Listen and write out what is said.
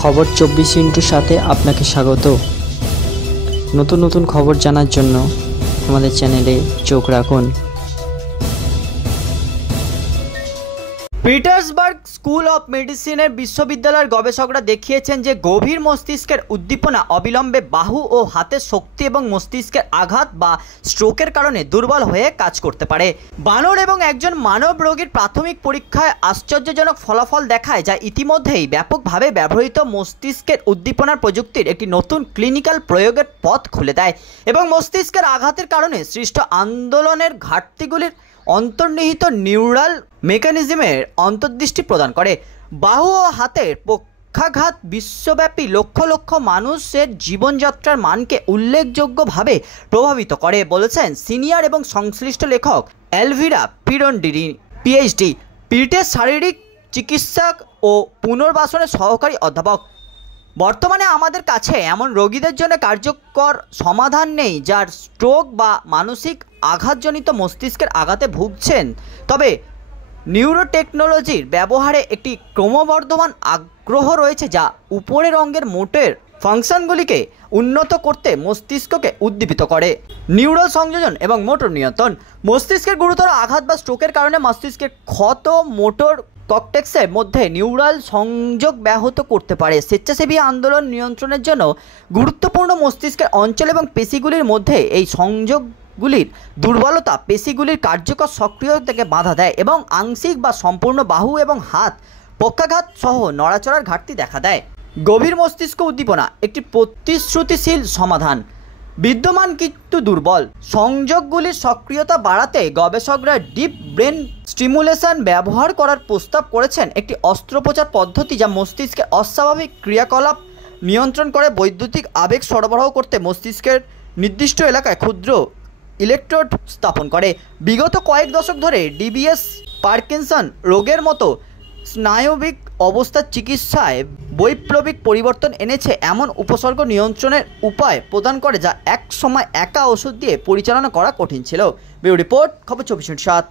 খবর 24 সাথে আপনাকে স্বাগত। নতুন নতুন খবর জানার জন্য আমাদের চ্যানেলে চোখ রাখুন। পিটার্সবার্গ স্কুল অফ মেডিসিনের বিশ্ববিদ্যালয়ের গবেষকরা দেখিয়েছেন যে গভীর মস্তিষ্কের উদ্দীপনা অবিলম্বে বাহু ও হাতের শক্তি এবং মস্তিষ্কের আঘাত বা স্ট্রোকের কারণে দুর্বল হয়ে কাজ করতে পারে। বানর এবং একজন মানব রোগীর প্রাথমিক পরীক্ষায় আশ্চর্যজনক ফলাফল দেখায়, যা ইতিমধ্যেই ব্যাপকভাবে ব্যবহৃত মস্তিষ্কের উদ্দীপনার প্রযুক্তির একটি নতুন ক্লিনিক্যাল প্রয়োগের পথ খুলে দেয় এবং মস্তিষ্কের আঘাতের কারণে সৃষ্ট আন্দোলনের ঘাটতিগুলির অন্তর্নিহিত নিউরাল মেকানিজমের অন্তর্দৃষ্টি প্রদান করে। বাহু ও হাতের পক্ষাঘাত বিশ্বব্যাপী লক্ষ লক্ষ মানুষের জীবনযাত্রার মানকে উল্লেখযোগ্যভাবে প্রভাবিত করে বলেছেন সিনিয়র এবং সংশ্লিষ্ট লেখক এলভিরা পিরন্ডিনি, পিএইচডি, পিটের শারীরিক চিকিৎসক ও পুনর্বাসনের সহকারী অধ্যাপক। বর্তমানে আমাদের কাছে এমন রোগীদের জন্য কার্যকর সমাধান নেই যার স্ট্রোক বা মানসিক আঘাতজনিত মস্তিষ্কের আঘাতে ভুগছেন, তবে নিউরোটেকনোলজির ব্যবহারে একটি ক্রমবর্ধমান আগ্রহ রয়েছে যা উপরের অঙ্গের মোটর ফাংশনগুলিকে উন্নত করতে মস্তিষ্ককে উদ্দীপিত করে। নিউরাল সংযোজন এবং মোটর নিয়ন্ত্রণ। মস্তিষ্কের গুরুতর আঘাত বা স্ট্রোকের কারণে মস্তিষ্কের ক্ষত মোটর কর্টেক্সের মধ্যে নিউরাল সংযোগ ব্যাহত করতে পারে। স্বেচ্ছাসেবী আন্দোলন নিয়ন্ত্রণের জন্য গুরুত্বপূর্ণ মস্তিষ্কের অঞ্চল এবং পেশিগুলির মধ্যে এই সংযোগগুলির দুর্বলতা পেশিগুলির কার্যকর সক্রিয়তাকে বাধা দেয় এবং আংশিক বা সম্পূর্ণ বাহু এবং হাত পক্ষাঘাত সহ নড়াচড়ার ঘাটতি দেখা দেয়। গভীর মস্তিষ্ক উদ্দীপনা একটি প্রতিশ্রুতিশীল সমাধান। বিদ্যমান কিন্তু দুর্বল সংযোগগুলির সক্রিয়তা বাড়াতে গবেষকরা ডিপ ব্রেন স্টিমুলেশন ব্যবহার করার প্রস্তাব করেছেন, একটি অস্ত্রোপচার পদ্ধতি যা মস্তিষ্কের অস্বাভাবিক ক্রিয়াকলাপ নিয়ন্ত্রণ করে বৈদ্যুতিক আবেগ সরবরাহ করতে মস্তিষ্কের নির্দিষ্ট এলাকায় ক্ষুদ্র ইলেকট্রোড স্থাপন করে। বিগত কয়েক দশক ধরে ডিবিএস, পার্কিনসন রোগের মতো স্নায়বিক অবস্থার চিকিৎসায় বৈপ্লবিক পরিবর্তন এনেছে, এমন উপসর্গ নিয়ন্ত্রণের উপায় প্রদান করে যা এক সময় একা ওষুধ দিয়ে পরিচালনা করা কঠিন ছিল। ব্যুরো রিপোর্ট, খবর 24/7।